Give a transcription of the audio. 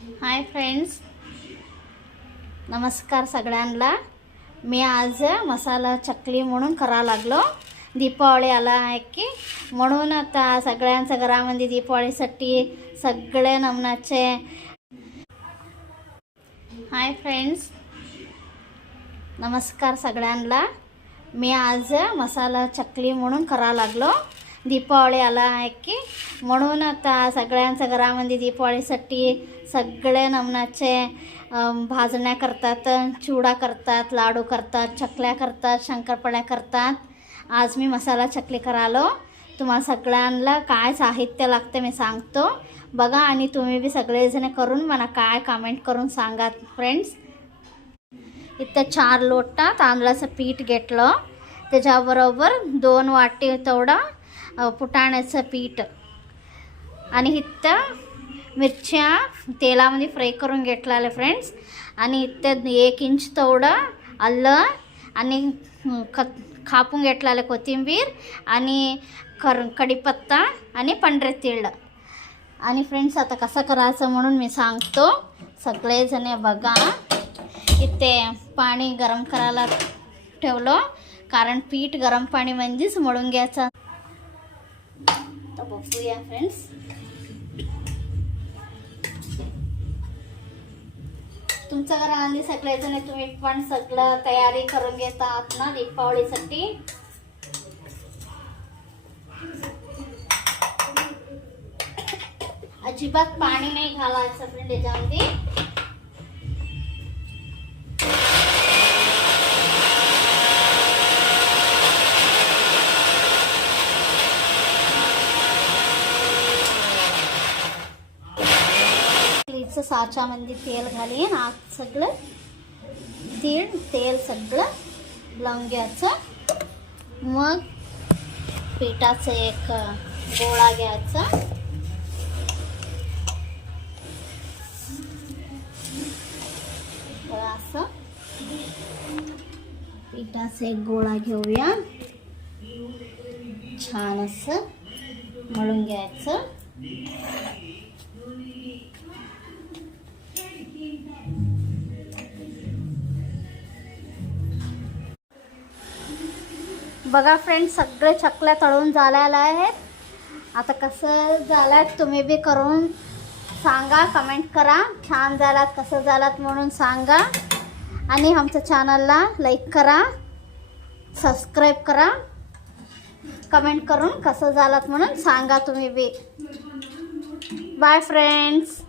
Hi friends, नमस्कार सगळ्यांना। मी आज मसाला चकली म्हणून करा लागलो। दीपावली आला आहे की म्हणून आता सगळ्यांच्या घरामध्ये दीपावलीसाठी सगळे नमनाचे। हाय फ्रेंड्स, नमस्कार सगळ्यांना। मी आज मसाला चकली म्हणून करा लागलो। दीपावली आला आहे की म्हणून आता सगळ्यांच्या घरामध्ये दीपावलीसाठी सगळे नमनाचे भाजण्या करतात, चिवडा करतात, लाडू करतात, चकल्या करतात, शंकरपाळ्या करतात। आज मी मसाला चकली करालो। तुम्हाला सगळ्यांना काय साहित्य लागते मी सांगतो बघा, आणि तुम्ही बी सगळेजण करून मला काय कमेंट करून सांगा फ्रेंड्स। इथे 4 लोटा तांदळाचं पीठ घेतलं, त्याच्याबरोबर 2 वाटी तेवढं फुटाण्याचं पीठ, आणि इथं मिरच्या तेलामध्ये फ्राय करून घेतलेले फ्रेंड्स। आणि इथं 1 इंच तेवढं आलं आणि कापून घेतलेलं कोथिंबीर आणि कढीपत्ता आणि पांढरे तीळ। आणि फ्रेंड्स आता कसं करायचं म्हणून मी सांगतो, सगळेजण बघा। इथे पाणी गरम करायला ठेवलं, कारण पीठ गरम पाणी म्हणजेच मळून घ्यायचं। तर बघूया फ्रेंड्स, तुमच्या घरामध्ये सगळेजण तुम्ही पण सगळं तयारी करून घेतात ना दीपावलीसाठी। अजिबात पाणी नाही घालायचं फ्रेंड याच्यामध्ये। साच्यामध्ये तेल घालीन, आत सगळं तेल सगळं लावून घ्यायचं। मग पिठाचं एक गोळा घ्यायचा, असं पिठाचं एक गोळा घेऊया, छान असं मळून घ्यायचं। बघा फ्रेंड्स, सगळे चकल्या तळून झालेल्या आहेत। आता कसं झालं तुम्ही बी करून सांगा, कमेंट करा छान झालात कसं झालात म्हणून सांगा। आणि आमच्या चॅनलला लाईक करा, सबस्क्राईब करा, कमेंट करून कसं झालात म्हणून सांगा तुम्ही बी। Bye friends.